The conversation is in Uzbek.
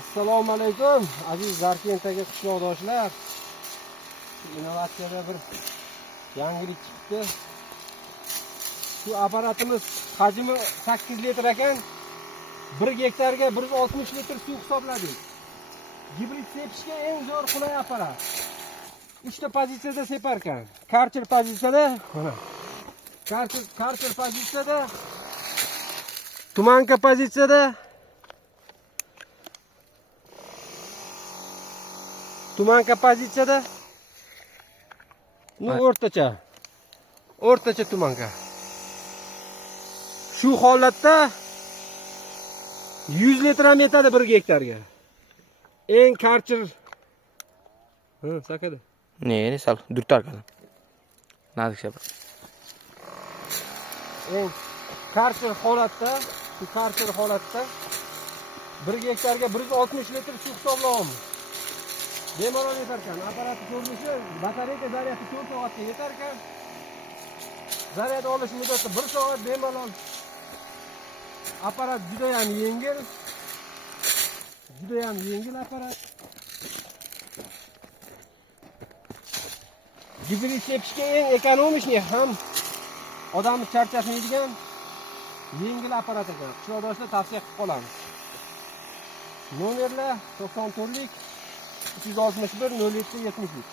Assalomu alaykum aziz Zarkentdagi qishloqdoshlar. Innovatsiyada bir yangilik chiqdi. Shu apparatimiz hajmi 8 litr ekan. 1 gektarga 160 litr suv hisobladik. Gibrid sepishga eng zo'r qulay apparat. 3 ta pozitsiyada separ ekan. Karcher pozitsiyada, mana. Karcher pozitsiyada, tumanka pozitsiyada, tumanka pozitsiyada, o'rtacha tumanka. Shu holatda 100 litr ham yetadi 1 gektarga. Eng karcher sakada. Ne sal durtar kana. Nazik shaba. Eng karcher holatda, shu karcher holatda 1 gektarga 160 litr suv hisoblayapmiz. Bemalol yetar ekan. Apparat ko'rinishi, batareya zaryadi 4 soatga yetar ekan. Zaryad olish muddati 1 soat bemalol. Apparat juda ham yengil. Juda ham yengil apparat. Gibrid sepishga eng ekonomishni ham odamni charchatmaydigan yengil apparat ekan. Qishloqdoshlar tavsiya qilib qolamiz. Nomerlar 94lik 361 07 73.